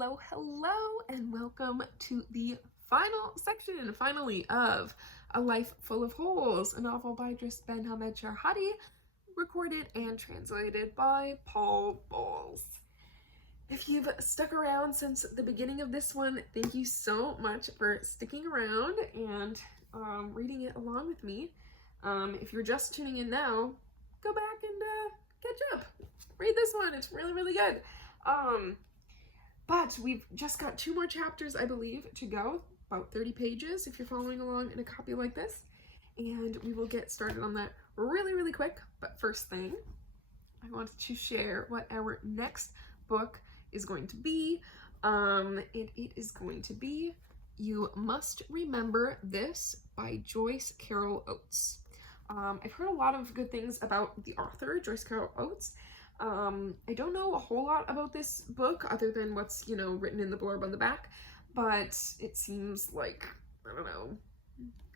Hello, and welcome to the final section, finally, of A Life Full of Holes, a novel by Dris Ben Hamed Sharhadi, recorded and translated by Paul Bowles. If you've stuck around since the beginning of this one, thank you so much for sticking around and reading it along with me. If you're just tuning in now, go back and catch up. Read this one, it's really, really good. But we've just got 2 more chapters, I believe, to go, about 30 pages if you're following along in a copy like this, and we will get started on that really, really quick. But first thing, I wanted to share what our next book is going to be, and it is going to be You Must Remember This by Joyce Carol Oates. I've heard a lot of good things about the author, Joyce Carol Oates. I don't know a whole lot about this book other than what's, written in the blurb on the back, but it seems like, I don't know,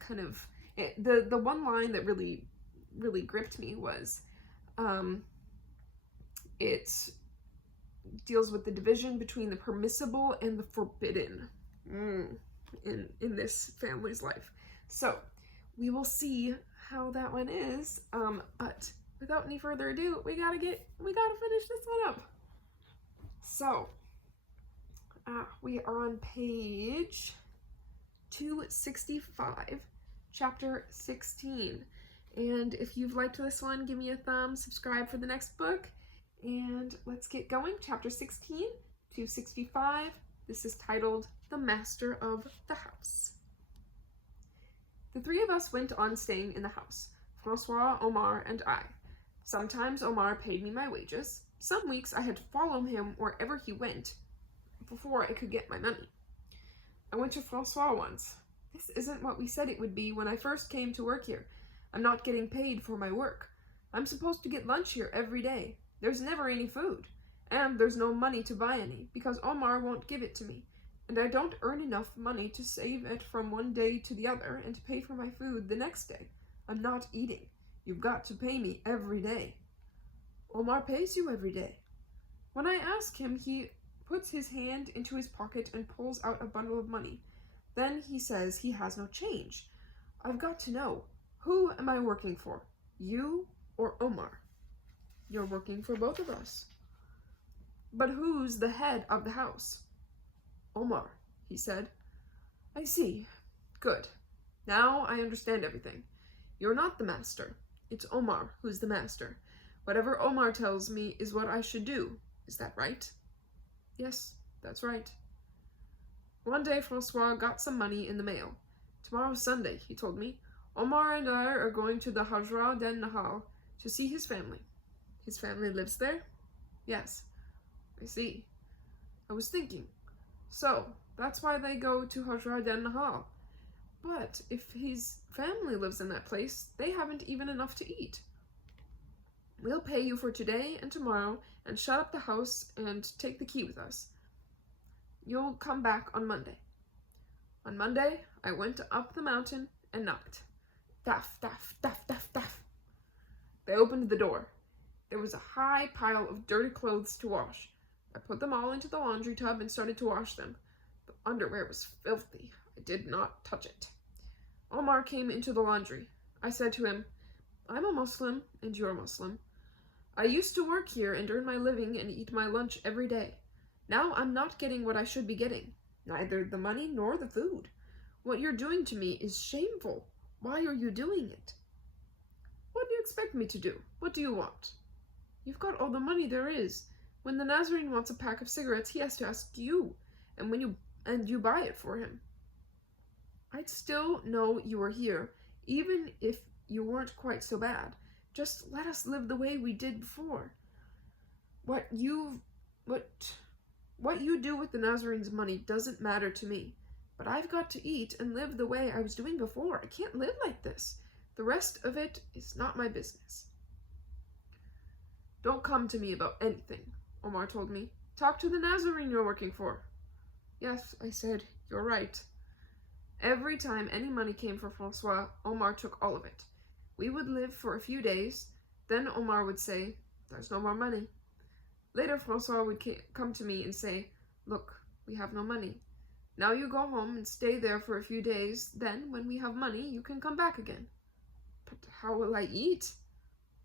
kind of, the one line that really, really gripped me was, it deals with the division between the permissible and the forbidden in this family's life. So, we will see how that one is, but without any further ado, we gotta finish this one up. So, we are on page 265, chapter 16. And if you've liked this one, give me a thumb, subscribe for the next book, and let's get going. Chapter 16, 265. This is titled The Master of the House. The 3 of us went on staying in the house, Francois, Omar, and I. Sometimes Omar paid me my wages. Some weeks I had to follow him wherever he went before I could get my money. I went to Francois once. This isn't what we said it would be when I first came to work here. I'm not getting paid for my work. I'm supposed to get lunch here every day. There's never any food. And there's no money to buy any, because Omar won't give it to me. And I don't earn enough money to save it from one day to the other and to pay for my food the next day. I'm not eating. You've got to pay me every day. Omar pays you every day. When I ask him, he puts his hand into his pocket and pulls out a bundle of money. Then he says he has no change. I've got to know, who am I working for? You or Omar? You're working for both of us. But who's the head of the house? Omar, he said. I see. Good. Now I understand everything. You're not the master. It's Omar who's the master. Whatever Omar tells me is what I should do. Is that right? Yes, that's right. One day Francois got some money in the mail. Tomorrow's Sunday, he told me. Omar and I are going to the Hajra Den Nahal to see his family. His family lives there? Yes. I see. I was thinking. So, that's why they go to Hajra Den Nahal. But if his family lives in that place, they haven't even enough to eat. We'll pay you for today and tomorrow and shut up the house and take the key with us. You'll come back on Monday. On Monday, I went up the mountain and knocked. Daff, daff, daff, daff, daff. They opened the door. There was a high pile of dirty clothes to wash. I put them all into the laundry tub and started to wash them. The underwear was filthy. I did not touch it. Omar came into the laundry. I said to him, I'm a Muslim and you're Muslim. I used to work here and earn my living and eat my lunch every day. Now I'm not getting what I should be getting, neither the money nor the food. What you're doing to me is shameful. Why are you doing it? What do you expect me to do? What do you want? You've got all the money there is. When the Nazarene wants a pack of cigarettes, he has to ask you, and you buy it for him. I'd still know you were here, even if you weren't quite so bad. Just let us live the way we did before. What you do with the Nazarene's money doesn't matter to me. But I've got to eat and live the way I was doing before. I can't live like this. The rest of it is not my business. Don't come to me about anything, Omar told me. Talk to the Nazarene you're working for. Yes, I said, you're right. Every time any money came for Francois, Omar took all of it. We would live for a few days, then Omar would say, there's no more money. Later, Francois would come to me and say, look, We have no money. Now you go home and stay there for a few days. Then, when we have money, you can come back again. But how will I eat?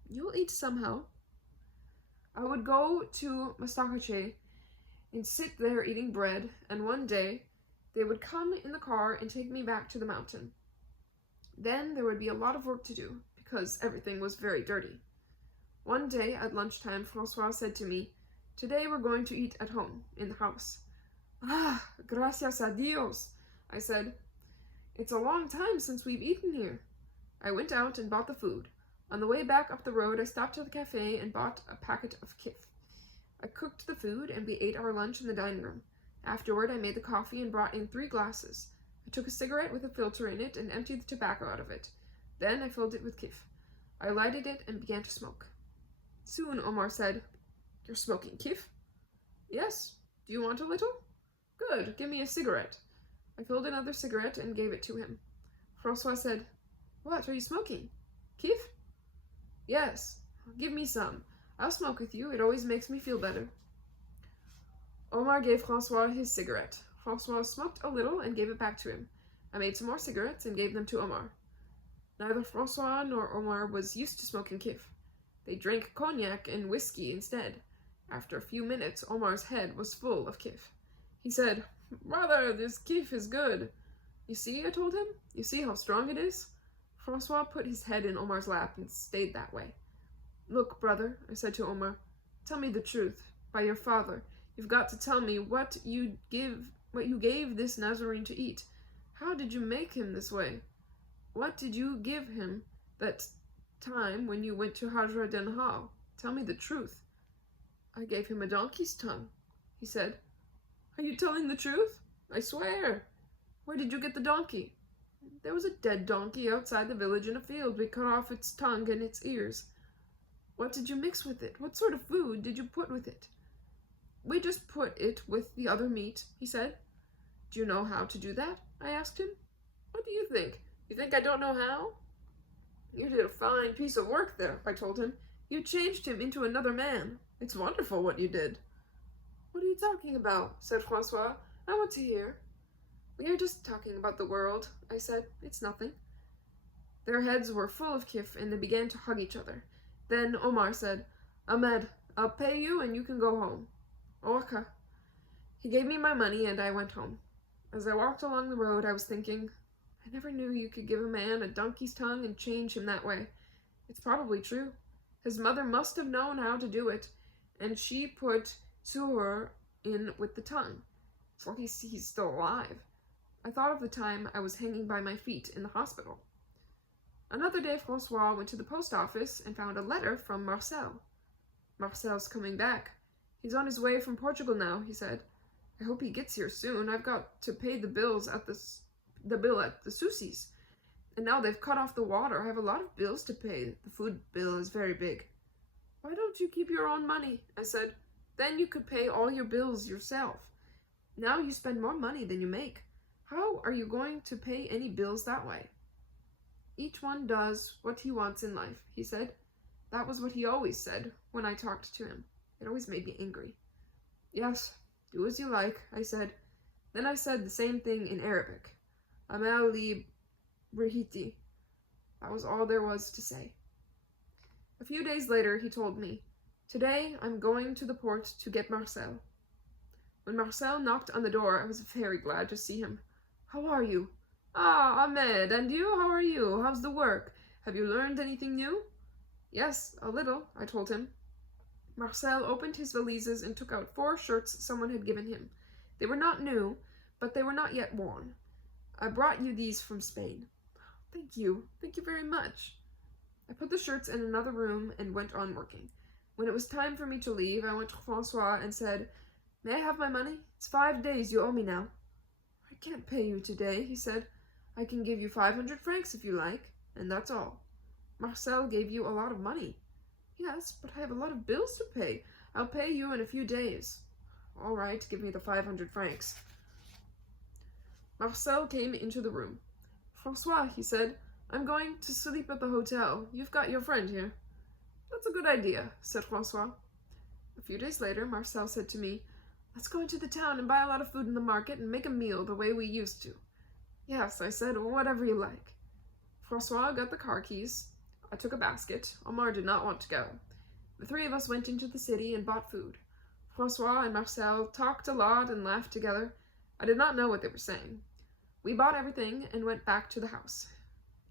You'll eat somehow. I would go to Mastakache and sit there eating bread, and one day they would come in the car and take me back to the mountain. Then there would be a lot of work to do, because everything was very dirty. One day at lunchtime, Francois said to me, "Today we're going to eat at home, in the house." "Ah, gracias a Dios," I said. "It's a long time since we've eaten here." I went out and bought the food. On the way back up the road, I stopped at the cafe and bought a packet of kif. I cooked the food, and we ate our lunch in the dining room. Afterward, I made the coffee and brought in 3 glasses. I took a cigarette with a filter in it and emptied the tobacco out of it. Then I filled it with kif. I lighted it and began to smoke. Soon Omar said, "You're smoking kif?" "Yes. Do you want a little?" "Good. Give me a cigarette." I filled another cigarette and gave it to him. Francois said, "What are you smoking? Kif?" "Yes. Give me some. I'll smoke with you. It always makes me feel better." Omar gave Francois his cigarette. Francois smoked a little and gave it back to him. I made some more cigarettes and gave them to Omar. Neither Francois nor Omar was used to smoking kif. They drank cognac and whiskey instead. After a few minutes, Omar's head was full of kif. He said, "Brother, this kif is good." "You see," I told him. "You see how strong it is?" Francois put his head in Omar's lap and stayed that way. "Look, brother," I said to Omar, "tell me the truth. By your father, you've got to tell me what you gave this Nazarene to eat. How did you make him this way? What did you give him that time when you went to Hajra Den Hal? Tell me the truth." "I gave him a donkey's tongue," he said. "Are you telling the truth?" "I swear." "Where did you get the donkey?" "There was a dead donkey outside the village in a field. We cut off its tongue and its ears." "What did you mix with it? What sort of food did you put with it?" "We just put it with the other meat," he said. "Do you know how to do that?" I asked him. "What do you think? You think I don't know how?" "You did a fine piece of work there," I told him. "You changed him into another man. It's wonderful what you did." "What are you talking about?" said Francois. "I want to hear." "We are just talking about the world," I said. "It's nothing." Their heads were full of kif, and they began to hug each other. Then Omar said, "Ahmed, I'll pay you and you can go home." "Okay." He gave me my money and I went home. As I walked along the road, I was thinking, I never knew you could give a man a donkey's tongue and change him that way. It's probably true. His mother must have known how to do it, and she put suhur in with the tongue. It's lucky he's still alive. I thought of the time I was hanging by my feet in the hospital. Another day, Francois went to the post office and found a letter from Marcel. "Marcel's coming back. He's on his way from Portugal now," he said. "I hope he gets here soon. I've got to pay the bill at the Susi's. And now they've cut off the water. I have a lot of bills to pay. The food bill is very big." "Why don't you keep your own money?" I said. "Then you could pay all your bills yourself. Now you spend more money than you make. How are you going to pay any bills that way?" "Each one does what he wants in life," he said. That was what he always said when I talked to him. It always made me angry. "Yes, do as you like," I said. Then I said the same thing in Arabic. "Amal li brihiti." That was all there was to say. A few days later, he told me, "Today I'm going to the port to get Marcel." When Marcel knocked on the door, I was very glad to see him. "How are you?" "Ah, Ahmed, and you? How are you? How's the work? Have you learned anything new?" "Yes, a little," I told him. Marcel opened his valises and took out 4 shirts someone had given him. They were not new, but they were not yet worn. "I brought you these from Spain." Thank you very much." I put the shirts in another room and went on working. When it was time for me to leave, I went to Francois and said, "May I have my money? It's 5 days you owe me now." "I can't pay you today," he said. "I can give you 500 francs if you like, and that's all." "Marcel gave you a lot of money." "Yes, but I have a lot of bills to pay. I'll pay you in a few days." "All right, give me the 500 francs. Marcel came into the room. "Francois," he said, "I'm going to sleep at the hotel. You've got your friend here." "That's a good idea," said Francois. A few days later, Marcel said to me, Let's go into the town and buy a lot of food in the market and make a meal the way we used to. Yes, I said, whatever you like. Francois got the car keys. I took a basket. Omar did not want to go. The three of us went into the city and bought food. Francois and Marcel talked a lot and laughed together. I did not know what they were saying. We bought everything and went back to the house.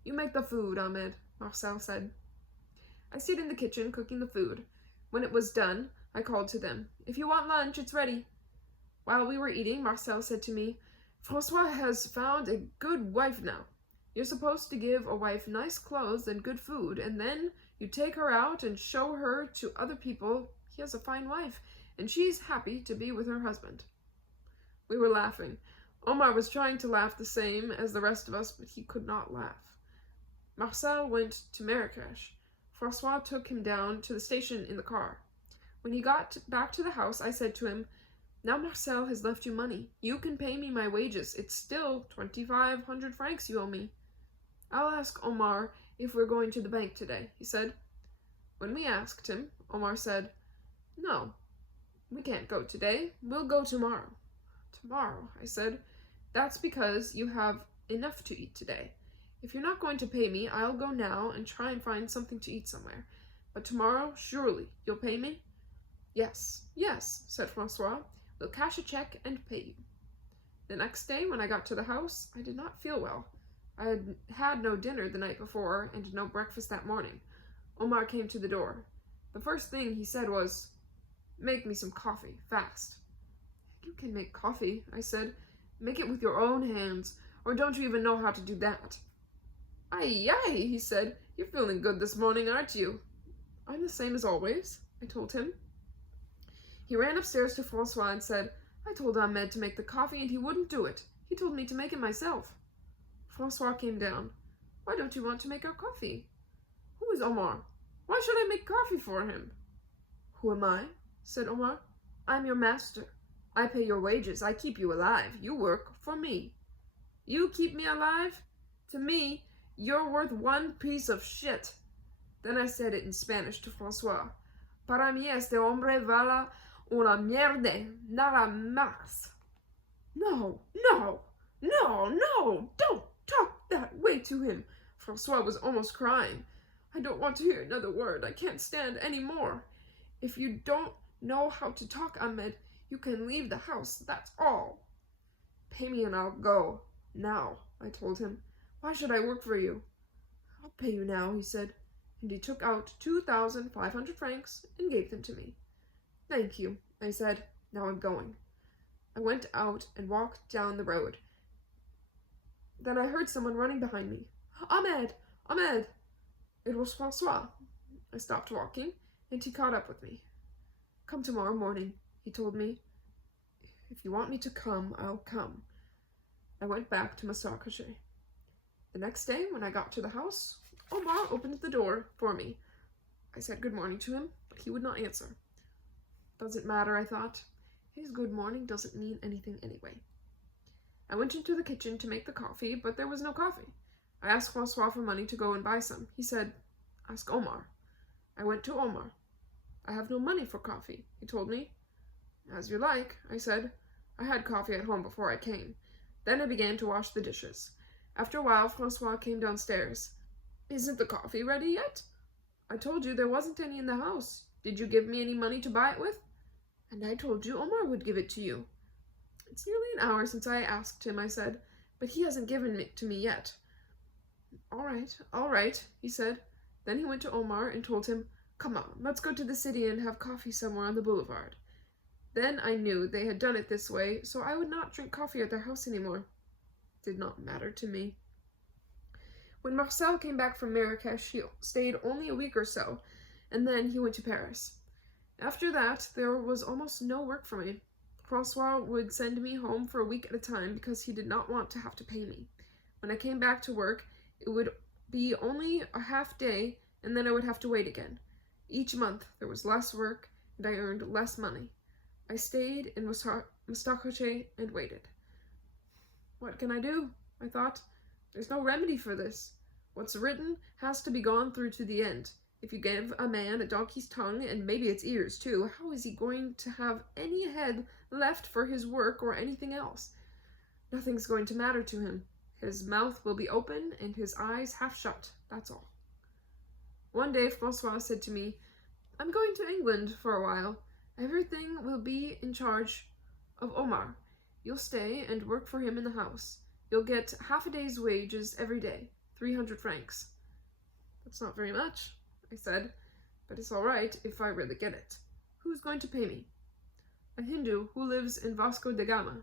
You make the food, Ahmed, Marcel said. I stayed in the kitchen cooking the food. When it was done, I called to them. If you want lunch, it's ready. While we were eating, Marcel said to me, Francois has found a good wife now. You're supposed to give a wife nice clothes and good food, and then you take her out and show her to other people he has a fine wife, and she's happy to be with her husband. We were laughing. Omar was trying to laugh the same as the rest of us, but he could not laugh. Marcel went to Marrakesh. Francois took him down to the station in the car. When he got back to the house, I said to him, Now Marcel has left you money. You can pay me my wages. It's still 2,500 francs you owe me. I'll ask Omar if we're going to the bank today, he said. When we asked him, Omar said, No, we can't go today. We'll go tomorrow. Tomorrow, I said. That's because you have enough to eat today. If you're not going to pay me, I'll go now and try and find something to eat somewhere. But tomorrow, surely, you'll pay me? Yes, said Francois. We'll cash a check and pay you. The next day, when I got to the house, I did not feel well. I had had no dinner the night before and no breakfast that morning. Omar came to the door. The first thing he said was, Make me some coffee, fast. You can make coffee, I said. Make it with your own hands, or don't you even know how to do that? Aye, he said. You're feeling good this morning, aren't you? I'm the same as always, I told him. He ran upstairs to Francois and said, I told Ahmed to make the coffee and he wouldn't do it. He told me to make it myself. Francois came down. Why don't you want to make our coffee? Who is Omar? Why should I make coffee for him? Who am I? Said Omar. I'm your master. I pay your wages. I keep you alive. You work for me. You keep me alive? To me, you're worth one piece of shit. Then I said it in Spanish to Francois. Para mí este hombre vale una mierda, nada más. No, don't talk that way to him. Francois was almost crying. I don't want to hear another word. I can't stand any more. If you don't know how to talk, Ahmed, you can leave the house, that's all. Pay me and I'll go. Now, I told him. Why should I work for you? I'll pay you now, he said, and he took out 2,500 francs and gave them to me. Thank you, I said. Now I'm going. I went out and walked down the road. Then I heard someone running behind me. Ahmed! It was Francois. I stopped walking, and he caught up with me. Come tomorrow morning, he told me. If you want me to come, I'll come. I went back to Massacre. The next day, when I got to the house, Omar opened the door for me. I said good morning to him, but he would not answer. Doesn't matter, I thought. His good morning doesn't mean anything anyway. I went into the kitchen to make the coffee, but there was no coffee. I asked Francois for money to go and buy some. He said, Ask Omar. I went to Omar. I have no money for coffee, he told me. As you like, I said. I had coffee at home before I came. Then I began to wash the dishes. After a while, Francois came downstairs. Isn't the coffee ready yet? I told you there wasn't any in the house. Did you give me any money to buy it with? And I told you Omar would give it to you. It's nearly an hour since I asked him, I said, but he hasn't given it to me yet. All right, he said. Then he went to Omar and told him, Come on, let's go to the city and have coffee somewhere on the boulevard. Then I knew they had done it this way, so I would not drink coffee at their house anymore. It did not matter to me. When Marcel came back from Marrakesh, he stayed only a week or so, and then he went to Paris. After that, there was almost no work for me. Francois would send me home for a week at a time because he did not want to have to pay me. When I came back to work, it would be only a half day, and then I would have to wait again. Each month, there was less work, and I earned less money. I stayed in Mastakoche and waited. What can I do? I thought. There's no remedy for this. What's written has to be gone through to the end. If you give a man a donkey's tongue, and maybe its ears too, how is he going to have any head left for his work or anything else? Nothing's going to matter to him. His mouth will be open and his eyes half shut, that's all. One day Francois said to me, I'm going to England for a while. Everything will be in charge of Omar. You'll stay and work for him in the house. You'll get half a day's wages every day, 300 francs. That's not very much, I said, but it's all right if I really get it. Who's going to pay me? A Hindu who lives in Vasco da Gama.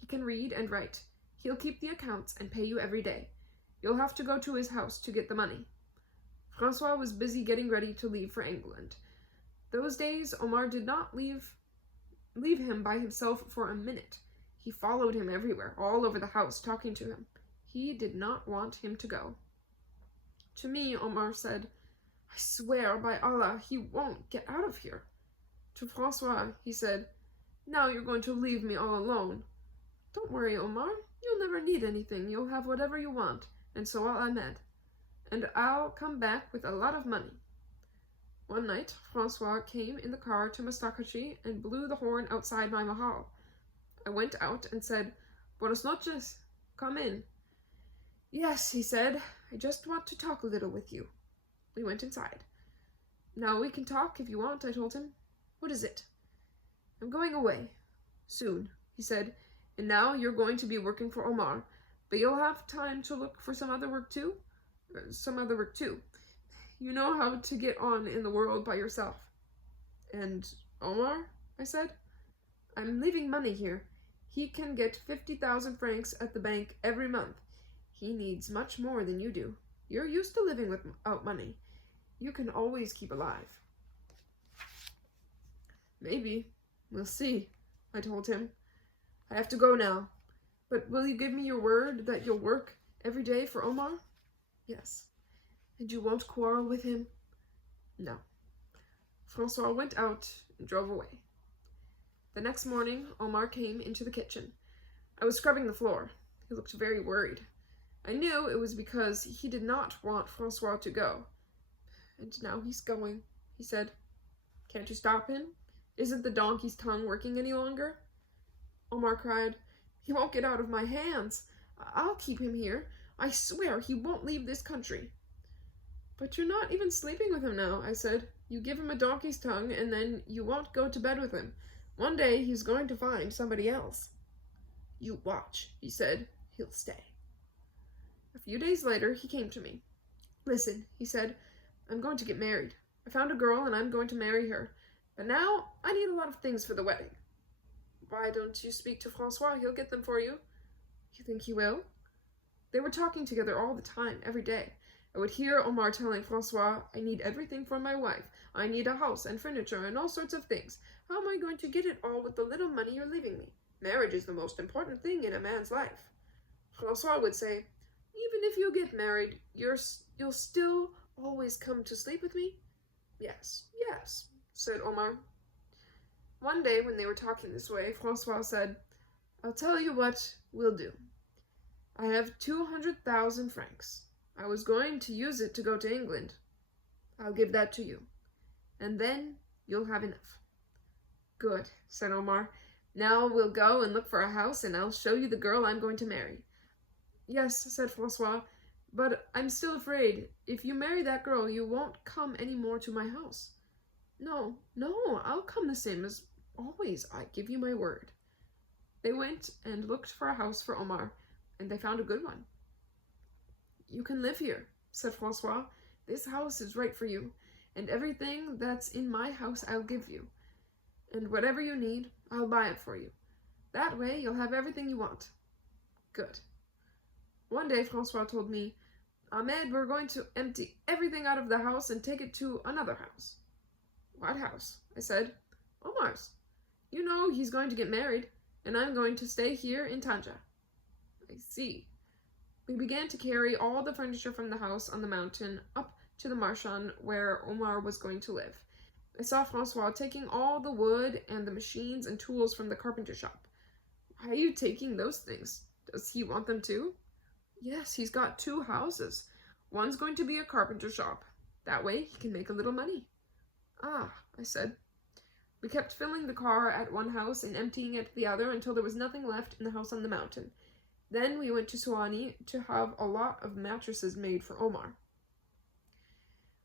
He can read and write. He'll keep the accounts and pay you every day. You'll have to go to his house to get the money. Francois was busy getting ready to leave for England. Those days, Omar did not leave him by himself for a minute. He followed him everywhere, all over the house, talking to him. He did not want him to go. To me, Omar said, I swear by Allah, he won't get out of here. To Francois, he said, now you're going to leave me all alone. Don't worry, Omar. You'll never need anything. You'll have whatever you want, and so will Ahmed. And I'll come back with a lot of money. One night, Francois came in the car to Mastakachi and blew the horn outside my mahal. I went out and said, Buenas noches, come in. Yes, he said, I just want to talk a little with you. We went inside. Now we can talk if you want, I told him. What is it? I'm going away. Soon, he said, and now you're going to be working for Omar, but you'll have time to look for some other work too? You know how to get on in the world by yourself. And Omar? I said. I'm leaving money here. He can get 50,000 francs at the bank every month. He needs much more than you do. You're used to living without money. You can always keep alive. Maybe. We'll see, I told him. I have to go now. But will you give me your word that you'll work every day for Omar? Yes. And you won't quarrel with him? No. Francois went out and drove away. The next morning, Omar came into the kitchen. I was scrubbing the floor. He looked very worried. I knew it was because he did not want Francois to go. And now he's going, he said. Can't you stop him? Isn't the donkey's tongue working any longer? Omar cried, He won't get out of my hands. I'll keep him here. I swear he won't leave this country. But you're not even sleeping with him now, I said. You give him a donkey's tongue, and then you won't go to bed with him. One day he's going to find somebody else. You watch, he said. He'll stay. A few days later, he came to me. Listen, he said, I'm going to get married. I found a girl, and I'm going to marry her. But now, I need a lot of things for the wedding. Why don't you speak to Francois? He'll get them for you. You think he will? They were talking together all the time, every day. I would hear Omar telling Francois, I need everything for my wife. I need a house and furniture and all sorts of things. How am I going to get it all with the little money you're leaving me? Marriage is the most important thing in a man's life. Francois would say, even if you get married, you'll still always come to sleep with me? Yes, said Omar. One day when they were talking this way, Francois said, I'll tell you what we'll do. I have 200,000 francs. I was going to use it to go to England. I'll give that to you. And then you'll have enough. Good, said Omar. Now we'll go and look for a house, and I'll show you the girl I'm going to marry. Yes, said Francois, but I'm still afraid. If you marry that girl, you won't come any more to my house. No, I'll come the same as always. I give you my word. They went and looked for a house for Omar, and they found a good one. You can live here, said Francois. This house is right for you, and everything that's in my house I'll give you. And whatever you need, I'll buy it for you. That way you'll have everything you want. Good. One day Francois told me, Ahmed, we're going to empty everything out of the house and take it to another house. What house? I said. Omar's. You know he's going to get married, and I'm going to stay here in Tanja. I see. We began to carry all the furniture from the house on the mountain up to the marchand where Omar was going to live. I saw Francois taking all the wood and the machines and tools from the carpenter shop. Why are you taking those things? Does he want them too? Yes, he's got 2 houses. One's going to be a carpenter shop. That way he can make a little money. Ah, I said. We kept filling the car at one house and emptying it at the other until there was nothing left in the house on the mountain. Then we went to Suwannee to have a lot of mattresses made for Omar.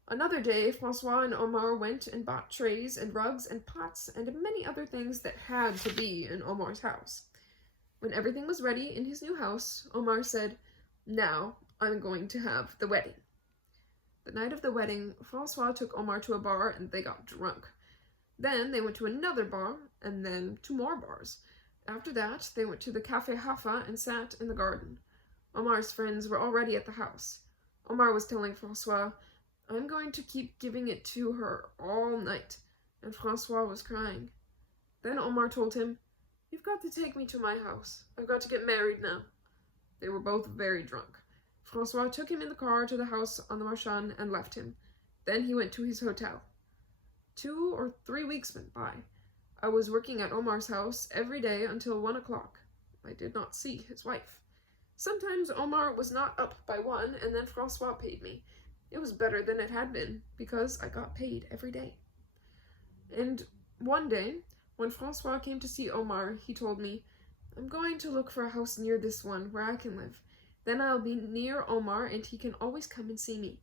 Another day, Francois and Omar went and bought trays and rugs and pots and many other things that had to be in Omar's house. When everything was ready in his new house, Omar said, "Now I'm going to have the wedding." The night of the wedding, Francois took Omar to a bar and they got drunk. Then they went to another bar and then 2 more bars. After that, they went to the Café Hafa and sat in the garden. Omar's friends were already at the house. Omar was telling Francois, "I'm going to keep giving it to her all night," and Francois was crying. Then Omar told him, "You've got to take me to my house. I've got to get married now." They were both very drunk. Francois took him in the car to the house on the Marchand and left him. Then he went to his hotel. 2 or 3 weeks went by. I was working at Omar's house every day until 1 o'clock. I did not see his wife. Sometimes Omar was not up by 1, and then Francois paid me. It was better than it had been, because I got paid every day. And one day, when Francois came to see Omar, he told me, "I'm going to look for a house near this one where I can live. Then I'll be near Omar and he can always come and see me."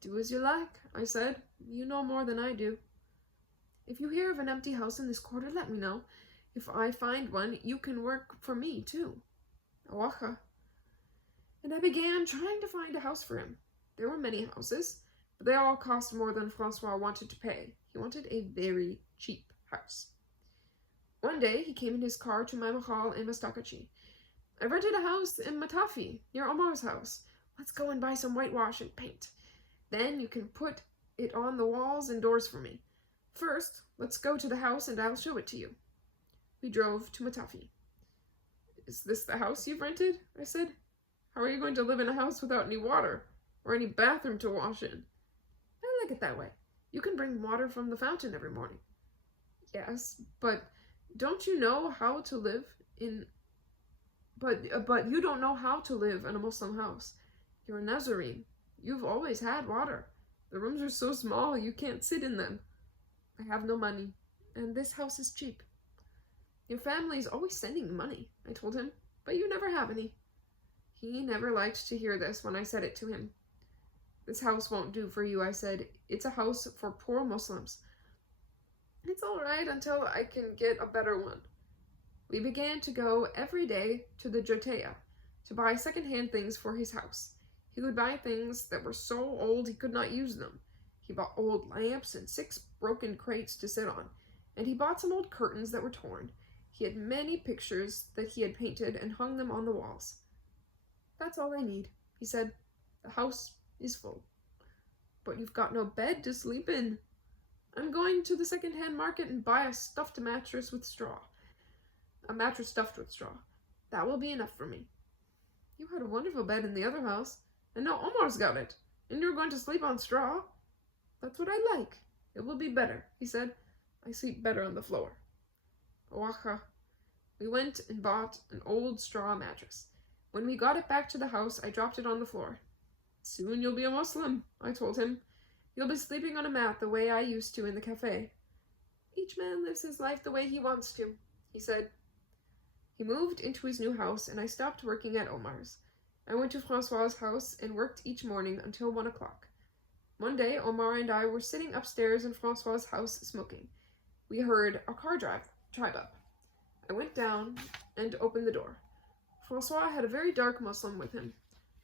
"Do as you like," I said. "You know more than I do." "If you hear of an empty house in this quarter, let me know. If I find one, you can work for me too." Awacha. And I began trying to find a house for him. There were many houses, but they all cost more than Francois wanted to pay. He wanted a very cheap house. One day, he came in his car to my mahal in Mastakachi. "I rented a house in Matafi, near Omar's house. Let's go and buy some whitewash and paint. Then you can put it on the walls and doors for me. First, let's go to the house and I'll show it to you." We drove to Matafi. "Is this the house you've rented?" I said. "How are you going to live in a house without any water, or any bathroom to wash in?" "I like it that way. You can bring water from the fountain every morning." "Yes, but don't you know how to live in... But you don't know how to live in a Muslim house. You're a Nazarene. You've always had water. The rooms are so small you can't sit in them." "I have no money, and this house is cheap." "Your family is always sending you money," I told him, "but you never have any." He never liked to hear this when I said it to him. "This house won't do for you," I said. "It's a house for poor Muslims." "It's all right until I can get a better one." We began to go every day to the Jotea to buy second-hand things for his house. He would buy things that were so old he could not use them. He bought old lamps and 6 broken crates to sit on, and he bought some old curtains that were torn. He had many pictures that he had painted and hung them on the walls. "That's all I need," he said. "The house is full." "But you've got no bed to sleep in." "I'm going to the second-hand market and buy a stuffed mattress with straw. A mattress stuffed with straw. That will be enough for me." "You had a wonderful bed in the other house, and now Omar's got it, and you're going to sleep on straw?" "That's what I like. It will be better," he said. "I sleep better on the floor." Oacha. We went and bought an old straw mattress. When we got it back to the house, I dropped it on the floor. "Soon you'll be a Muslim," I told him. "You'll be sleeping on a mat the way I used to in the cafe." "Each man lives his life the way he wants to," he said. He moved into his new house, and I stopped working at Omar's. I went to Francois's house and worked each morning until 1 o'clock. One day, Omar and I were sitting upstairs in Francois's house smoking. We heard a car drive up. I went down and opened the door. Francois had a very dark Muslim with him.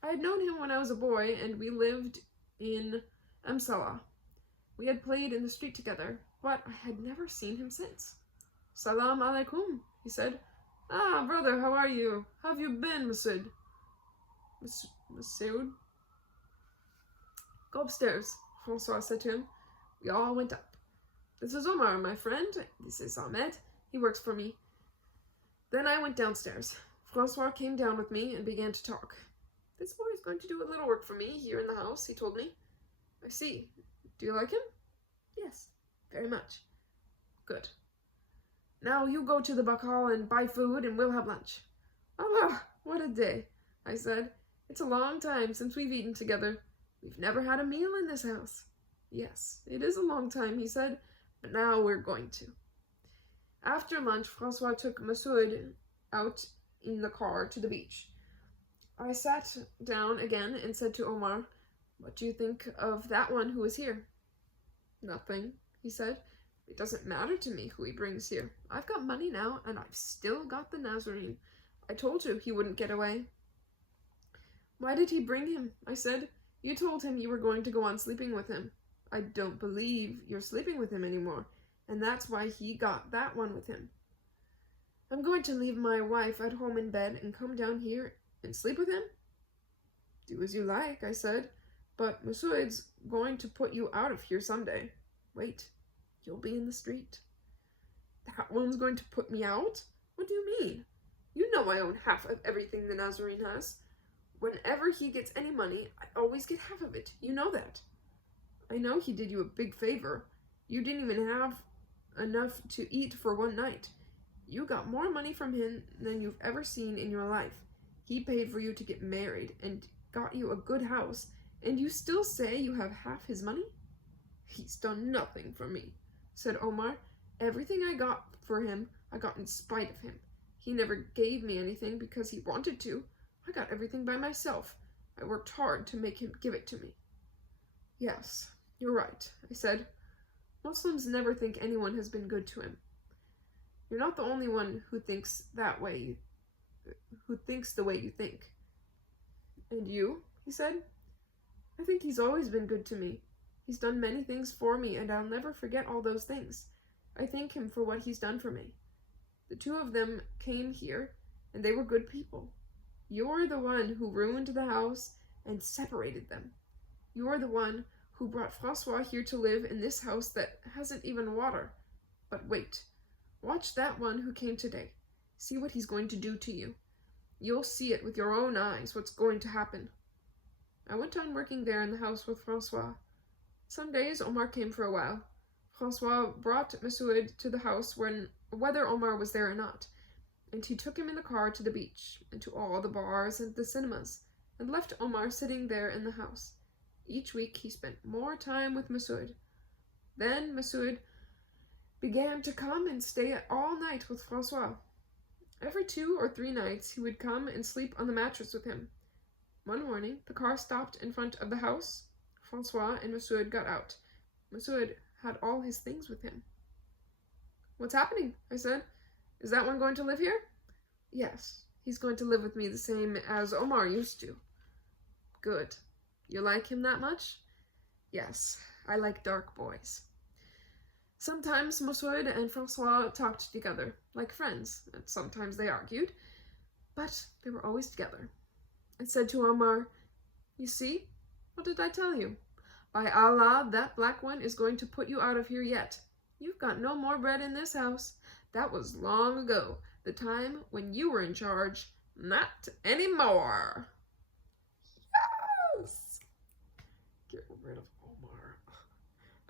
I had known him when I was a boy, and we lived in Amsala. We had played in the street together, but I had never seen him since. "Salam alaikum," he said. "Ah, brother, how are you? How have you been, Masood?" Masood? "Go upstairs," Francois said to him. We all went up. "This is Omar, my friend. This is Ahmed. He works for me." Then I went downstairs. Francois came down with me and began to talk. "This boy is going to do a little work for me here in the house," he told me. "I see. Do you like him?" "Yes, very much." "Good. Now you go to the bakal and buy food and we'll have lunch." "Allah, what a day," I said. "It's a long time since we've eaten together." We've never had a meal in this house. Yes, it is a long time, he said, but now we're going to. After lunch, Francois took Masoud out in the car to the beach. I sat down again and said to Omar, "What do you think of that one who is here?" "Nothing," he said. "It doesn't matter to me who he brings here. I've got money now, and I've still got the Nazarene. I told you he wouldn't get away." "Why did he bring him?" I said. "You told him you were going to go on sleeping with him." "I don't believe you're sleeping with him anymore, and that's why he got that one with him." "I'm going to leave my wife at home in bed and come down here and sleep with him?" "Do as you like," I said, "but Masoud's going to put you out of here someday. Wait, you'll be in the street." "That one's going to put me out? What do you mean? You know I own half of everything the Nazarene has. Whenever he gets any money, I always get half of it. You know that." "I know he did you a big favor. You didn't even have enough to eat for one night. You got more money from him than you've ever seen in your life. He paid for you to get married and got you a good house, and you still say you have half his money?" "He's done nothing for me," said Omar. "Everything I got for him, I got in spite of him. He never gave me anything because he wanted to. I got everything by myself. I worked hard to make him give it to me." "Yes, you're right," I said. "Muslims never think anyone has been good to him. You're not the only one who thinks the way you think." "And you?" he said. "I think he's always been good to me. He's done many things for me, and I'll never forget all those things. I thank him for what he's done for me. The two of them came here, and they were good people. You're the one who ruined the house and separated them. You're the one who brought Francois here to live in this house that hasn't even water. But wait, watch that one who came today. See what he's going to do to you. You'll see it with your own eyes what's going to happen." I went on working there in the house with Francois. Some days Omar came for a while. Francois brought Masoud to the house whether Omar was there or not, and he took him in the car to the beach and to all the bars and the cinemas, and left Omar sitting there in the house. Each week he spent more time with Masoud. Then Masoud began to come and stay all night with Francois. Every 2 or 3 nights he would come and sleep on the mattress with him. One morning the car stopped in front of the house. Francois and Masoud got out. Masoud had all his things with him. "What's happening?" I said. "Is that one going to live here?" "Yes, he's going to live with me the same as Omar used to." "Good. You like him that much?" "Yes, I like dark boys." Sometimes Masoud and Francois talked together, like friends, and sometimes they argued, but they were always together. I said to Omar, "You see? What did I tell you? By Allah, that black one is going to put you out of here yet. You've got no more bread in this house. That was long ago, the time when you were in charge. Not anymore." Yes! Get rid of Omar.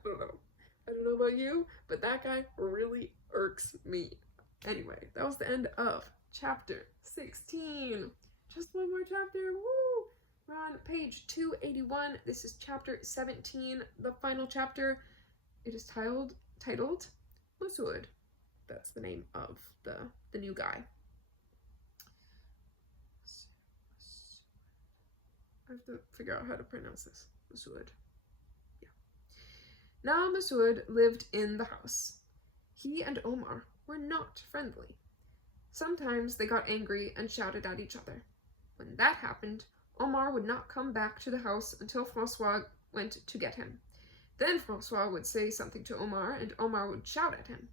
I don't know about you, but that guy really irks me. Anyway, that was the end of chapter 16. Just one more chapter. Woo! We're on page 281. This is chapter 17, the final chapter. It is titled Masoud. That's the name of the new guy. I have to figure out how to pronounce this. Masoud. Yeah. Now Masoud lived in the house. He and Omar were not friendly. Sometimes they got angry and shouted at each other. When that happened, Omar would not come back to the house until Francois went to get him. Then Francois would say something to Omar, and Omar would shout at him.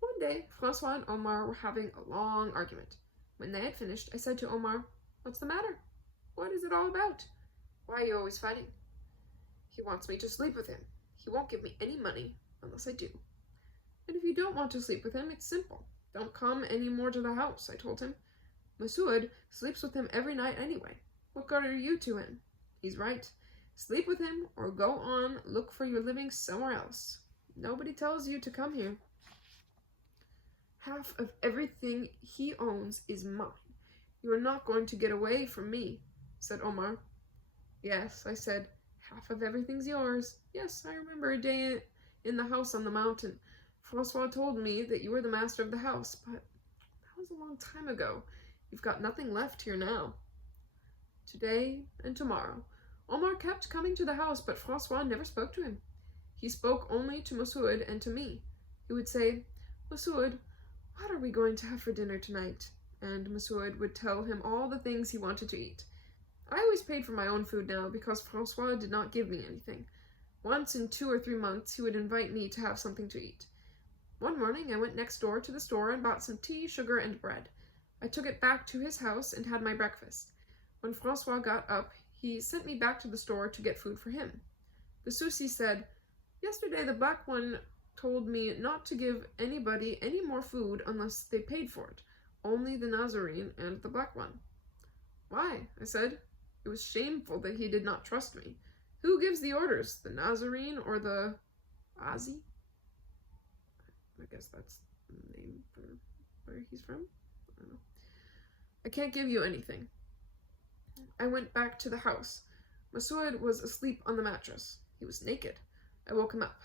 One day, Francois and Omar were having a long argument. When they had finished, I said to Omar, "What's the matter? What is it all about? Why are you always fighting?" "He wants me to sleep with him. He won't give me any money unless I do." "And if you don't want to sleep with him, it's simple. Don't come any more to the house," I told him. "Masoud sleeps with him every night anyway. What good are you to him?" "He's right. Sleep with him or go on, look for your living somewhere else. Nobody tells you to come here." "Half of everything he owns is mine. You are not going to get away from me," said Omar. "Yes," I said, Half of everything's yours. Yes, I remember a day in the house on the mountain. Francois told me that you were the master of the house, but that was a long time ago. You've got nothing left here now. Today and tomorrow. Omar kept coming to the house, but Francois never spoke to him. He spoke only to Masoud and to me. He would say, Masoud, what are we going to have for dinner tonight? And Masoud would tell him all the things he wanted to eat. I always paid for my own food now because Francois did not give me anything. Once in 2 or 3 months, he would invite me to have something to eat. One morning, I went next door to the store and bought some tea, sugar, and bread. I took it back to his house and had my breakfast. When Francois got up, he sent me back to the store to get food for him. The Susi said, Yesterday the black one told me not to give anybody any more food unless they paid for it, only the Nazarene and the black one. Why? I said. It was shameful that he did not trust me. Who gives the orders, the Nazarene or the Azi? I guess that's the name for where he's from. I don't know. I can't give you anything. I went back to the house. Masoud was asleep on the mattress. He was naked. I woke him up.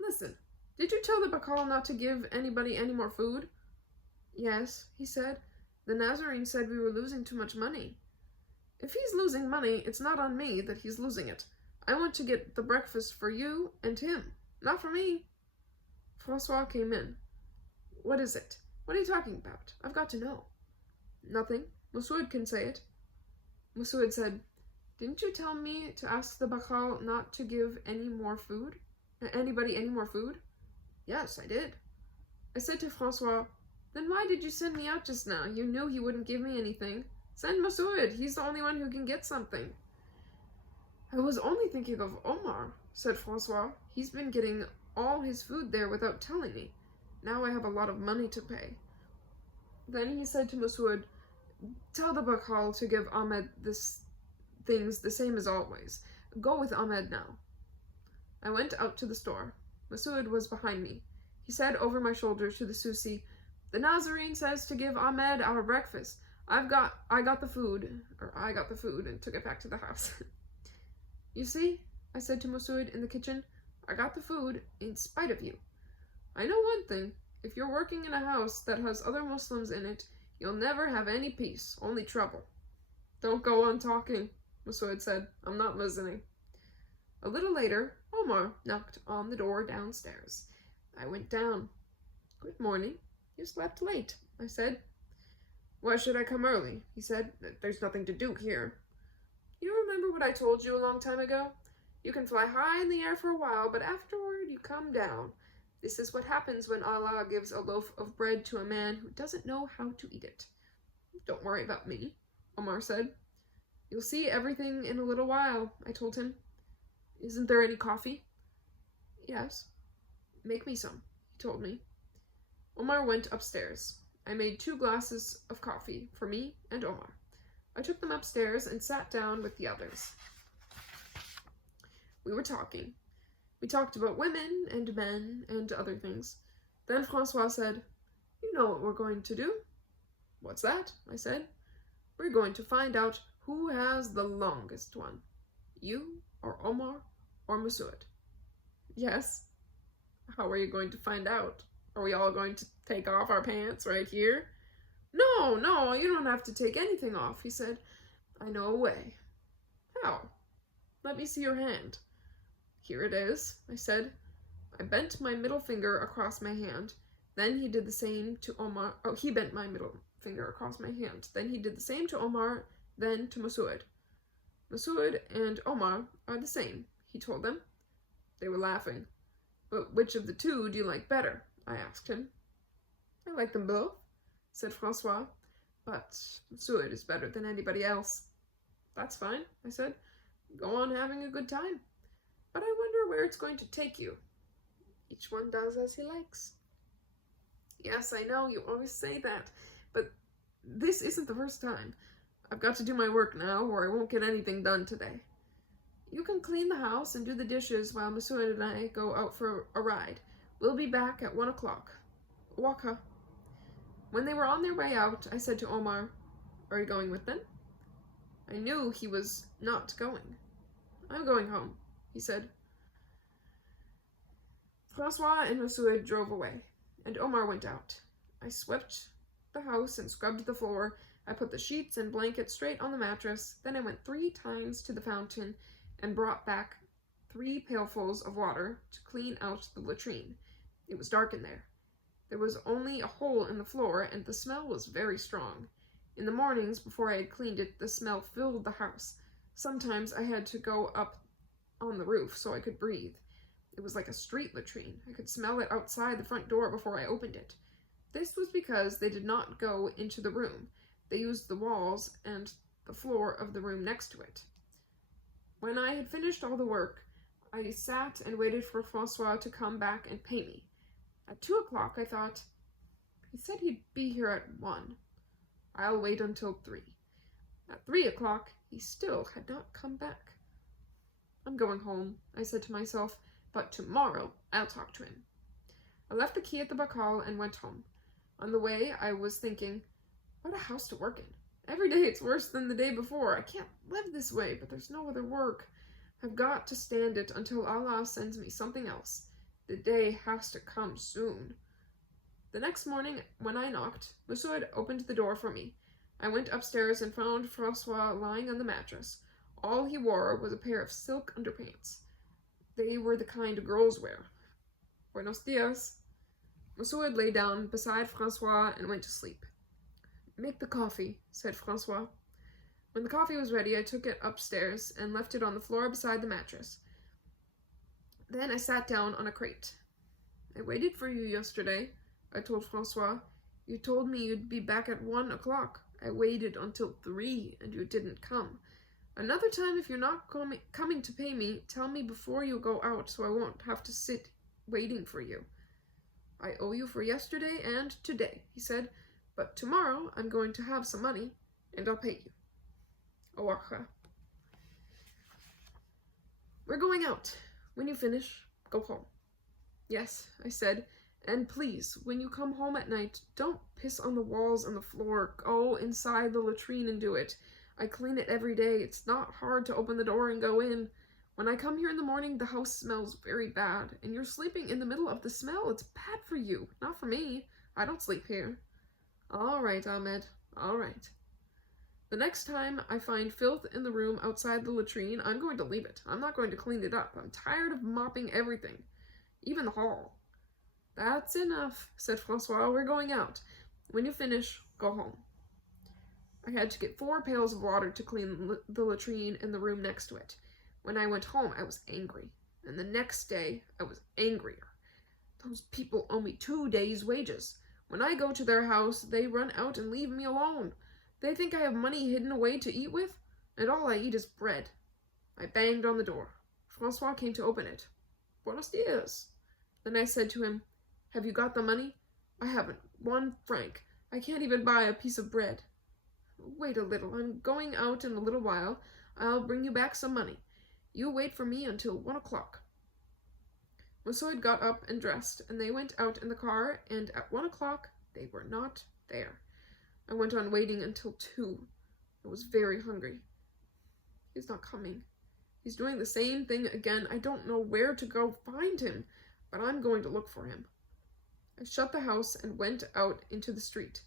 Listen, did you tell the Bakal not to give anybody any more food? Yes, he said. The Nazarene said we were losing too much money. If he's losing money, it's not on me that he's losing it. I want to get the breakfast for you and him, not for me. Francois came in. What is it? What are you talking about? I've got to know. Nothing. Masoud can say it. Masoud said, Didn't you tell me to ask the Bakal not to give any more food? Anybody any more food? Yes, I did. I said to Francois, Then why did you send me out just now? You knew he wouldn't give me anything. Send Masoud. He's the only one who can get something. I was only thinking of Omar, said Francois. He's been getting all his food there without telling me. Now I have a lot of money to pay. Then he said to Masoud, Tell the Bakal to give Ahmed things the same as always. Go with Ahmed now. I went out to the store. Masoud was behind me. He said over my shoulder to the Susi, The Nazarene says to give Ahmed our breakfast. I got the food, and took it back to the house. You see, I said to Masoud in the kitchen, I got the food in spite of you. I know one thing. If you're working in a house that has other Muslims in it, you'll never have any peace, only trouble. Don't go on talking, Masoud said. I'm not listening. A little later, Omar knocked on the door downstairs. I went down. Good morning. You slept late, I said. Why should I come early? He said. There's nothing to do here. You remember what I told you a long time ago? You can fly high in the air for a while, but afterward you come down. This is what happens when Allah gives a loaf of bread to a man who doesn't know how to eat it. Don't worry about me, Omar said. You'll see everything in a little while, I told him. Isn't there any coffee? Yes. Make me some, he told me. Omar went upstairs. I made 2 glasses of coffee for me and Omar. I took them upstairs and sat down with the others. We were talking. We talked about women and men and other things. Then Francois said, You know what we're going to do? What's that? I said. We're going to find out who has the longest one. You or Omar or Masoud? Yes. How are you going to find out? Are we all going to take off our pants right here? No, you don't have to take anything off, he said. I know a way. How? Let me see your hand. Here it is, I said. I bent my middle finger across my hand. Then he did the same to Omar. Oh, he bent my middle finger across my hand. Then he did the same to Omar, then to Masoud. Masoud and Omar are the same, he told them. They were laughing. But which of the 2 do you like better? I asked him. I like them both, said Francois, but Masoud is better than anybody else. That's fine, I said. Go on having a good time. But I wonder where it's going to take you. Each one does as he likes. Yes, I know, you always say that, but this isn't the first time. I've got to do my work now, or I won't get anything done today. You can clean the house and do the dishes while Masoud and I go out for a ride. We'll be back at 1 o'clock. Waka. When they were on their way out, I said to Omar, Are you going with them? I knew he was not going. I'm going home, he said. Francois and Monsieur drove away, and Omar went out. I swept the house and scrubbed the floor. I put the sheets and blankets straight on the mattress. Then I went 3 times to the fountain and brought back 3 pailfuls of water to clean out the latrine. It was dark in there. There was only a hole in the floor, and the smell was very strong. In the mornings, before I had cleaned it, the smell filled the house. Sometimes I had to go up on the roof so I could breathe. It was like a street latrine. I could smell it outside the front door before I opened it. This was because they did not go into the room. They used the walls and the floor of the room next to it. When I had finished all the work, I sat and waited for Francois to come back and pay me. At 2 o'clock, I thought, he said he'd be here at 1. I'll wait until 3. At 3 o'clock, he still had not come back. I'm going home, I said to myself, but tomorrow I'll talk to him. I left the key at the bacal and went home. On the way, I was thinking, what a house to work in. Every day it's worse than the day before. I can't live this way, but there's no other work. I've got to stand it until Allah sends me something else. The day has to come soon. The next morning, when I knocked, Monsieur opened the door for me. I went upstairs and found Francois lying on the mattress. All he wore was a pair of silk underpants. They were the kind girls wear. Buenos dias. Monsieur lay down beside Francois and went to sleep. Make the coffee, said Francois. When the coffee was ready, I took it upstairs and left it on the floor beside the mattress. Then I sat down on a crate. I waited for you yesterday, I told Francois. You told me you'd be back at 1 o'clock. I waited until 3 and you didn't come. Another time, if you're not coming to pay me, tell me before you go out so I won't have to sit waiting for you. I owe you for yesterday and today, he said, but tomorrow I'm going to have some money and I'll pay you. Oaxa. We're going out. When you finish, go home. Yes, I said, and please, when you come home at night, don't piss on the walls and the floor. Go inside the latrine and do it. I clean it every day. It's not hard to open the door and go in. When I come here in the morning, the house smells very bad, and you're sleeping in the middle of the smell. It's bad for you, not for me. I don't sleep here. All right, Ahmed, all right. The next time I find filth in the room outside the latrine, I'm going to leave it. I'm not going to clean it up. I'm tired of mopping everything, even the hall. That's enough, said Francois. We're going out. When you finish, go home. I had to get 4 pails of water to clean the latrine in the room next to it. When I went home, I was angry, and the next day, I was angrier. Those people owe me 2 days' wages. When I go to their house, they run out and leave me alone. They think I have money hidden away to eat with, and all I eat is bread. I banged on the door. Francois came to open it. Buenos dias. Then I said to him, have you got the money? I haven't. 1 franc. I can't even buy a piece of bread. Wait a little. I'm going out in a little while. I'll bring you back some money. You wait for me until 1 o'clock. Monsieur got up and dressed, and they went out in the car, and at 1 o'clock they were not there. I went on waiting until 2. I was very hungry. He's not coming. He's doing the same thing again. I don't know where to go find him, but I'm going to look for him. I shut the house and went out into the street.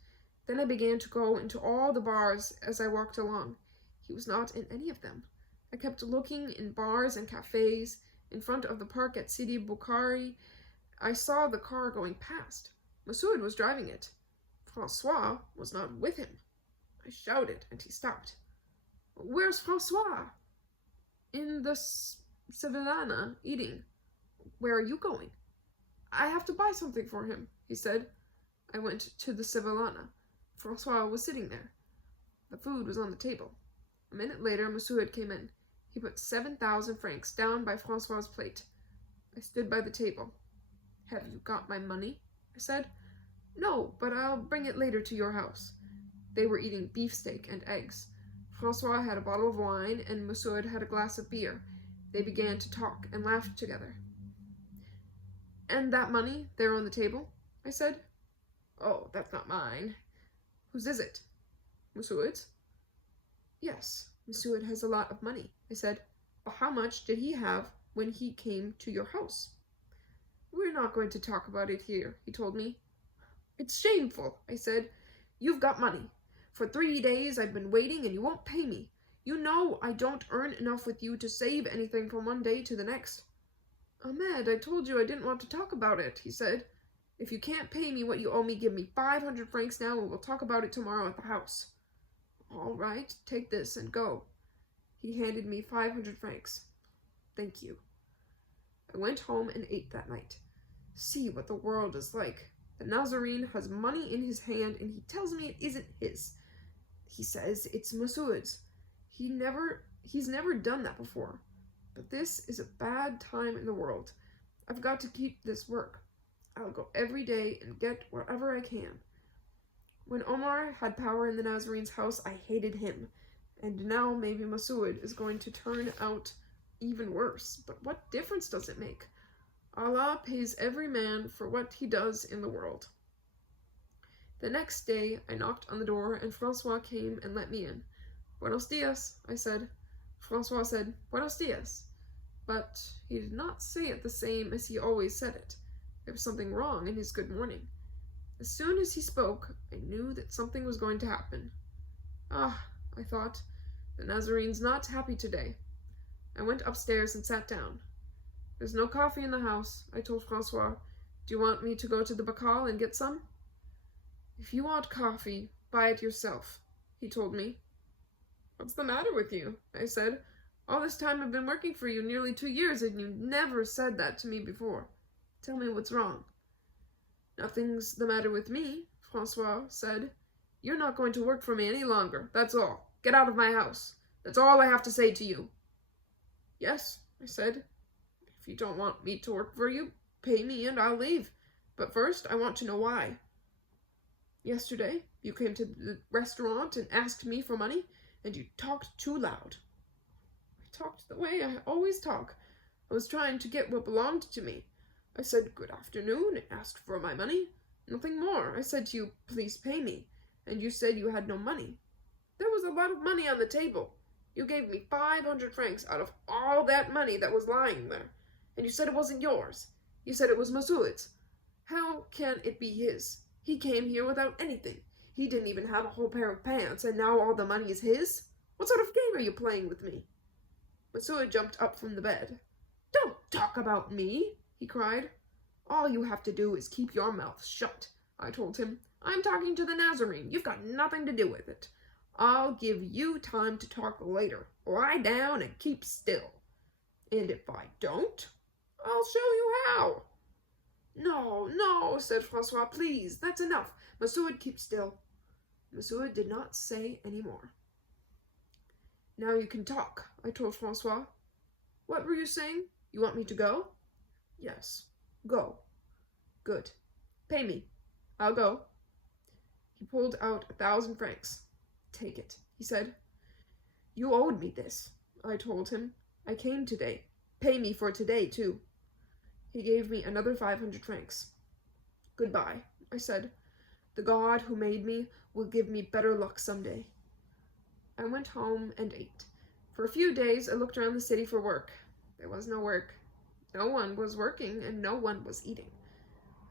Then I began to go into all the bars as I walked along. He was not in any of them. I kept looking in bars and cafes. In front of the park at Sidi Bukhari, I saw the car going past. Masoud was driving it. Francois was not with him. I shouted, and he stopped. Where's Francois? In the Sevillana, eating. Where are you going? I have to buy something for him, he said. I went to the Sevillana. Francois was sitting there. The food was on the table. A minute later, Masoud came in. He put 7,000 francs down by Francois's plate. I stood by the table. Have you got my money? I said. No, but I'll bring it later to your house. They were eating beefsteak and eggs. Francois had a bottle of wine, and Masoud had a glass of beer. They began to talk and laughed together. And that money there on the table? I said. Oh, that's not mine. Whose is it? Masoud's? Yes, Masoud has a lot of money, I said. But how much did he have when he came to your house? We're not going to talk about it here, he told me. It's shameful, I said. You've got money. For 3 days I've been waiting and you won't pay me. You know I don't earn enough with you to save anything from one day to the next. Ahmed, I told you I didn't want to talk about it, he said. If you can't pay me what you owe me, give me 500 francs now and we'll talk about it tomorrow at the house. All right, take this and go. He handed me 500 francs. Thank you. I went home and ate that night. See what the world is like. The Nazarene has money in his hand and he tells me it isn't his. He says it's Masoud's. He's never done that before. But this is a bad time in the world. I've got to keep this work. I'll go every day and get wherever I can. When Omar had power in the Nazarene's house, I hated him. And now maybe Masoud is going to turn out even worse. But what difference does it make? Allah pays every man for what he does in the world. The next day, I knocked on the door and Francois came and let me in. Buenos dias, I said. Francois said, Buenos dias. But he did not say it the same as he always said it. There was something wrong in his good morning. As soon as he spoke, I knew that something was going to happen. Ah, I thought, the Nazarene's not happy today. I went upstairs and sat down. There's no coffee in the house, I told Francois. Do you want me to go to the bacal and get some? If you want coffee, buy it yourself, he told me. What's the matter with you? I said. All this time I've been working for you, nearly 2 years, and you never said that to me before. Tell me what's wrong. Nothing's the matter with me, Francois said. You're not going to work for me any longer, that's all. Get out of my house. That's all I have to say to you. Yes, I said. If you don't want me to work for you, pay me and I'll leave. But first, I want to know why. Yesterday, you came to the restaurant and asked me for money, and you talked too loud. I talked the way I always talk. I was trying to get what belonged to me. I said, good afternoon, and asked for my money. Nothing more. I said to you, please pay me. And you said you had no money. There was a lot of money on the table. You gave me 500 francs out of all that money that was lying there. And you said it wasn't yours. You said it was Masoud's. How can it be his? He came here without anything. He didn't even have a whole pair of pants, and now all the money is his? What sort of game are you playing with me? Masoud jumped up from the bed. Don't talk about me, he cried. All you have to do is keep your mouth shut, I told him. I'm talking to the Nazarene. You've got nothing to do with it. I'll give you time to talk later. Lie down and keep still. And if I don't, I'll show you how. No, said Francois. Please, that's enough. Masoud, keep still. Masoud did not say any more. Now you can talk, I told Francois. What were you saying? You want me to go? Yes, go. Good. Pay me. I'll go. He pulled out 1,000 francs. Take it, he said. You owed me this, I told him. I came today. Pay me for today, too. He gave me another 500 francs. Goodbye, I said. The God who made me will give me better luck someday. I went home and ate. For a few days, I looked around the city for work. There was no work. No one was working, and no one was eating.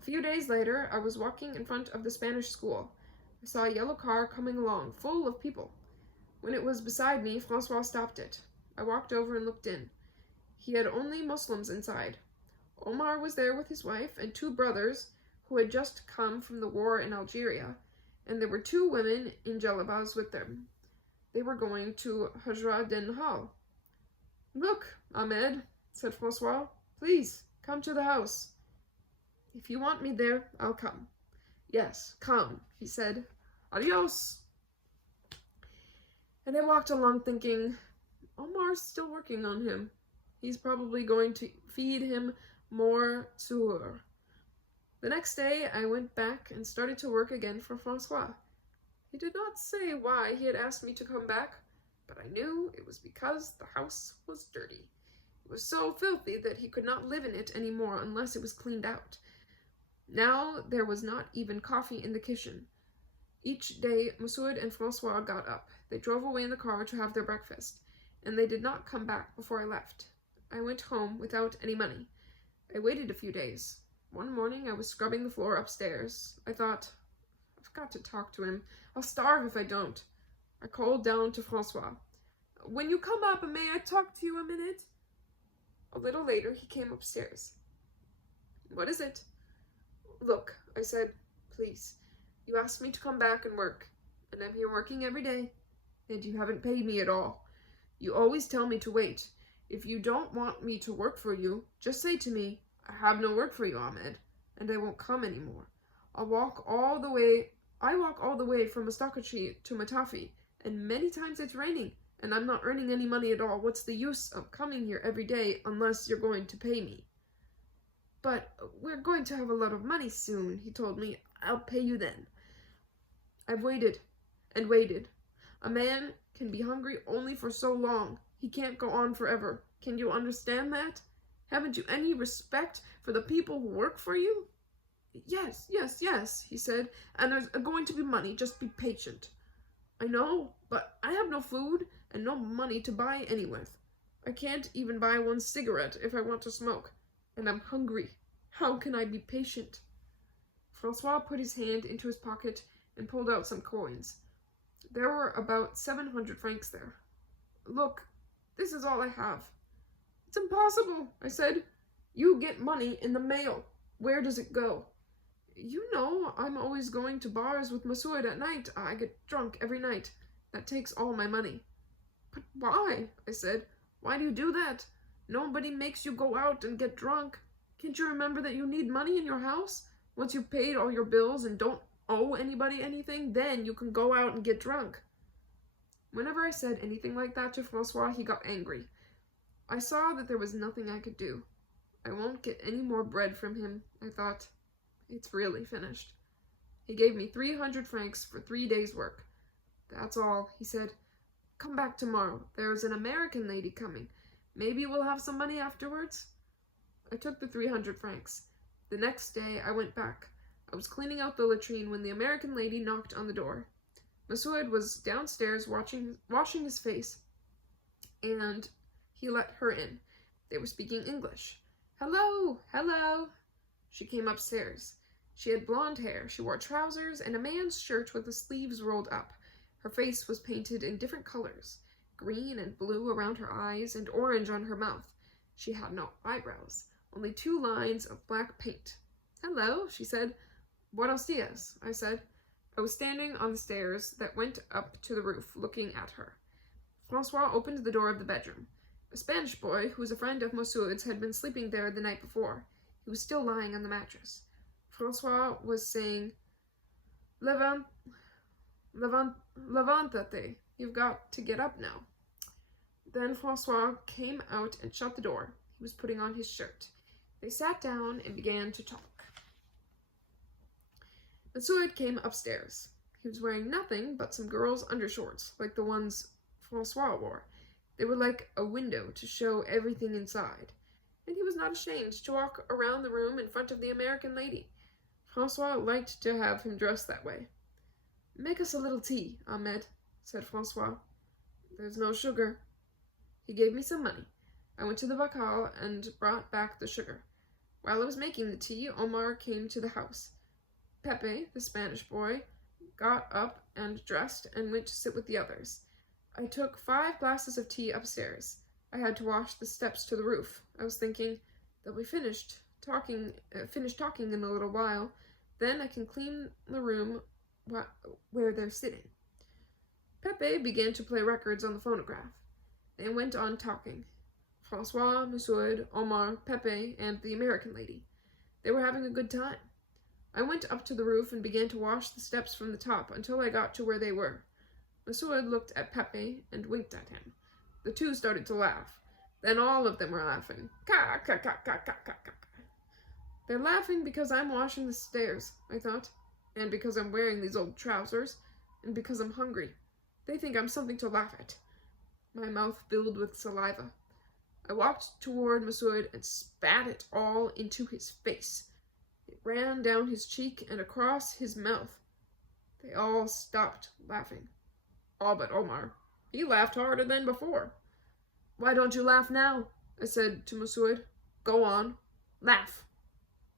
A few days later, I was walking in front of the Spanish school. I saw a yellow car coming along, full of people. When it was beside me, Francois stopped it. I walked over and looked in. He had only Muslims inside. Omar was there with his wife and 2 brothers who had just come from the war in Algeria, and there were 2 women in jalabas with them. They were going to Hajra den Hal. Look, Ahmed, said Francois, please, come to the house. If you want me there, I'll come. Yes, come, he said. Adios. And I walked along thinking, Omar's still working on him. He's probably going to feed him more suhoor. The next day, I went back and started to work again for Francois. He did not say why he had asked me to come back, but I knew it was because the house was dirty. It was so filthy that he could not live in it any more unless it was cleaned out. Now there was not even coffee in the kitchen. Each day, Masoud and Francois got up. They drove away in the car to have their breakfast. and they did not come back before I left. I went home without any money. I waited a few days. One morning I was scrubbing the floor upstairs. I thought, I've got to talk to him. I'll starve if I don't. I called down to Francois. When you come up, may I talk to you a minute? A little later he came upstairs. What is it? Look, I said, please. You asked me to come back and work, and I'm here working every day, and you haven't paid me at all. You always tell me to wait. If you don't want me to work for you, just say to me, I have no work for you, Ahmed, and I won't come anymore. I walk all the way from Mustakachi to Matafi, and many times it's raining, and I'm not earning any money at all. What's the use of coming here every day unless you're going to pay me? But we're going to have a lot of money soon, he told me. I'll pay you then. I've waited and waited. A man can be hungry only for so long. He can't go on forever. Can you understand that? Haven't you any respect for the people who work for you? Yes, he said. And there's going to be money. Just be patient. I know, but I have no food and no money to buy any with. I can't even buy one cigarette if I want to smoke. And I'm hungry. How can I be patient? Francois put his hand into his pocket and pulled out some coins. There were about 700 francs there. Look, this is all I have. It's impossible, I said. You get money in the mail. Where does it go? You know, I'm always going to bars with Masoud at night. I get drunk every night. That takes all my money. But why? I said. Why do you do that? Nobody makes you go out and get drunk. Can't you remember that you need money in your house? Once you've paid all your bills and don't owe anybody anything, then you can go out and get drunk. Whenever I said anything like that to Francois, he got angry. I saw that there was nothing I could do. I won't get any more bread from him, I thought. It's really finished. He gave me 300 francs for 3 days' work. That's all, he said. Come back tomorrow. There's an American lady coming. Maybe we'll have some money afterwards. I took the 300 francs. The next day I went back. I was cleaning out the latrine when the American lady knocked on the door. Masoud was downstairs washing his face, and he let her in. They were speaking English. Hello, hello. She came upstairs. She had blonde hair. She wore trousers and a man's shirt with the sleeves rolled up. Her face was painted in different colors, green and blue around her eyes and orange on her mouth. She had no eyebrows, only 2 lines of black paint. Hello, she said. Buenos dias, I said. I was standing on the stairs that went up to the roof, looking at her. Francois opened the door of the bedroom. A Spanish boy, who was a friend of Masoud's, had been sleeping there the night before. He was still lying on the mattress. Francois was saying, Levantate. You've got to get up now. Then Francois came out and shut the door. He was putting on his shirt. They sat down and began to talk. Masoud came upstairs. He was wearing nothing but some girls' undershorts, like the ones Francois wore. They were like a window to show everything inside. And he was not ashamed to walk around the room in front of the American lady. Francois liked to have him dressed that way. Make us a little tea, Ahmed, said Francois. There's no sugar. He gave me some money. I went to the bacal and brought back the sugar. While I was making the tea, Omar came to the house. Pepe, the Spanish boy, got up and dressed and went to sit with the others. I took 5 glasses of tea upstairs. I had to wash the steps to the roof. I was thinking, they'll be finished talking in a little while. Then I can clean the room where they're sitting. Pepe began to play records on the phonograph. They went on talking. Francois, Masoud, Omar, Pepe, and the American lady. They were having a good time. I went up to the roof and began to wash the steps from the top until I got to where they were. Masoud looked at Pepe and winked at him. The 2 started to laugh. Then all of them were laughing. Ka, ka, ka, ka, ka, ka, ka. They're laughing because I'm washing the stairs, I thought, and because I'm wearing these old trousers, and because I'm hungry. They think I'm something to laugh at. My mouth filled with saliva. I walked toward Masoud and spat it all into his face. It ran down his cheek and across his mouth. They all stopped laughing. All but Omar. He laughed harder than before. "Why don't you laugh now?" I said to Monsieur. "Go on. Laugh."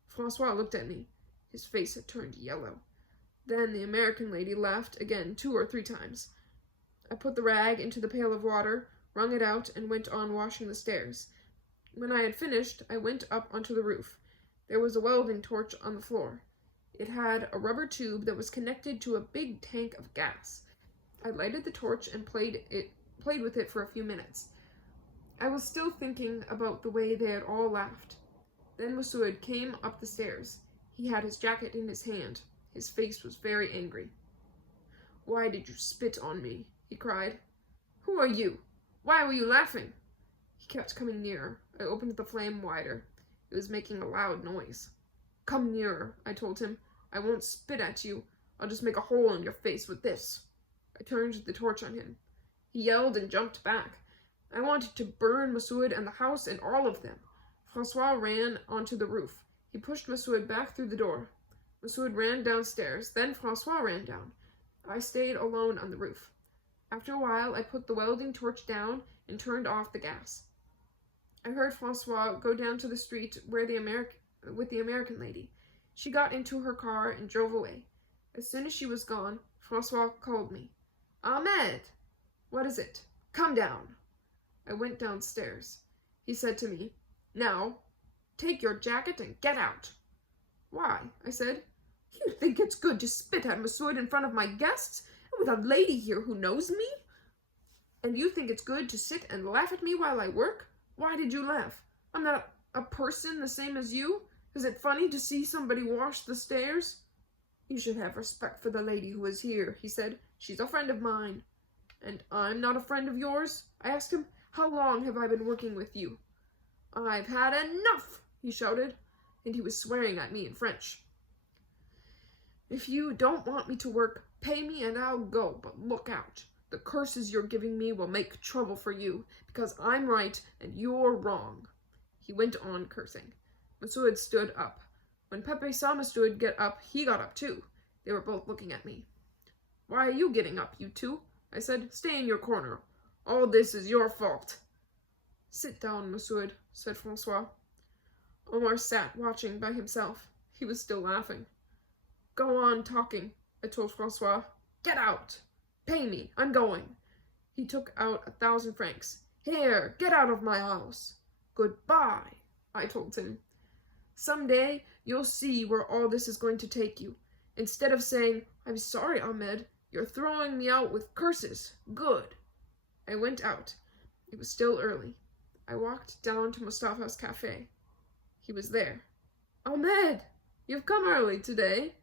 Francois looked at me. His face had turned yellow. Then the American lady laughed again 2 or 3 times. I put the rag into the pail of water, wrung it out, and went on washing the stairs. When I had finished, I went up onto the roof. There was a welding torch on the floor. It had a rubber tube that was connected to a big tank of gas. I lighted the torch and played with it for a few minutes. I was still thinking about the way they had all laughed. Then Monsieur came up the stairs. He had his jacket in his hand. His face was very angry. "Why did you spit on me?" he cried. "Who are you? Why were you laughing?" He kept coming nearer. I opened the flame wider. It was making a loud noise. "Come nearer," I told him. "I won't spit at you. I'll just make a hole in your face with this." I turned the torch on him. He yelled and jumped back. I wanted to burn Monsieur and the house and all of them. Francois ran onto the roof. He pushed Monsieur back through the door. Monsieur ran downstairs. Then Francois ran down. I stayed alone on the roof. After a while, I put the welding torch down and turned off the gas. I heard Francois go down to the street with the American lady. She got into her car and drove away. As soon as she was gone, Francois called me. "Ahmed!" "What is it?" "Come down." I went downstairs. He said to me, "Now, take your jacket and get out." "Why?" I said. "You think it's good to spit at Monsieur in front of my guests, and with a lady here who knows me? And you think it's good to sit and laugh at me while I work? Why did you laugh? I'm not a person the same as you. Is it funny to see somebody wash the stairs?" "You should have respect for the lady who is here," he said. "She's a friend of mine." "And I'm not a friend of yours?" I asked him. "How long have I been working with you?" "I've had enough," he shouted, and he was swearing at me in French. "If you don't want me to work, pay me and I'll go, but look out. The curses you're giving me will make trouble for you, because I'm right and you're wrong." He went on cursing. Monsieur stood up. When Pepe saw Monsieur get up, he got up too. They were both looking at me. "Why are you getting up, you two?" I said. "Stay in your corner. All this is your fault." "Sit down, Monsieur," said Francois. Omar sat watching by himself. He was still laughing. "Go on talking," I told Francois. "Get out. Pay me. I'm going." He took out 1,000 francs. "Here, get out of my house." "Goodbye," I told him. "Someday you'll see where all this is going to take you. Instead of saying, 'I'm sorry, Ahmed,' you're throwing me out with curses. Good." I went out. It was still early. I walked down to Mustafa's cafe. He was there. "Ahmed, you've come early today."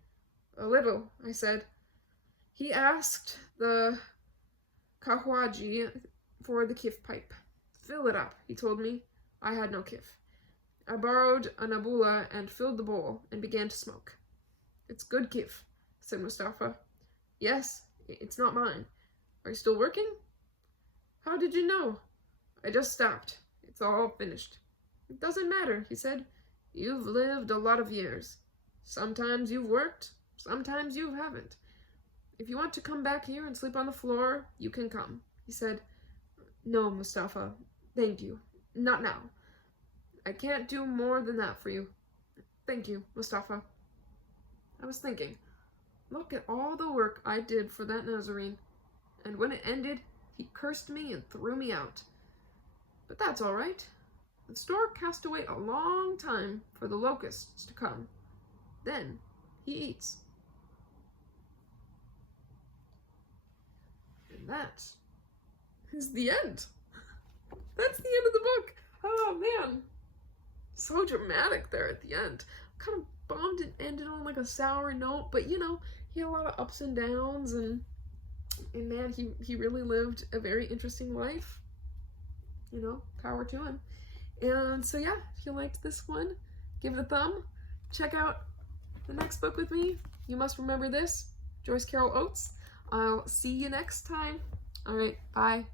"A little," I said. He asked the Kahwaji for the kif pipe. "Fill it up," he told me. I had no kif. I borrowed a nabula and filled the bowl and began to smoke. "It's good kif," said Mustafa. "Yes, it's not mine. Are you still working?" "How did you know?" "I just stopped. It's all finished." "It doesn't matter," he said. "You've lived a lot of years. Sometimes you've worked, sometimes you haven't. If you want to come back here and sleep on the floor, you can come." He said, "No, Mustafa, thank you. Not now. I can't do more than that for you. Thank you, Mustafa." I was thinking, look at all the work I did for that Nazarene. And when it ended, he cursed me and threw me out. But that's all right. The stork has to wait a long time for the locusts to come. Then he eats. And that is the end. That's the end of the book. Oh man, so dramatic there at the end. Kind of bummed it ended on like a sour note, but you know, he had a lot of ups and downs, and man, he really lived a very interesting life. You know, power to him. And so yeah, if you liked this one, give it a thumb. Check out the next book with me. You Must Remember This, Joyce Carol Oates. I'll see you next time. All right, bye.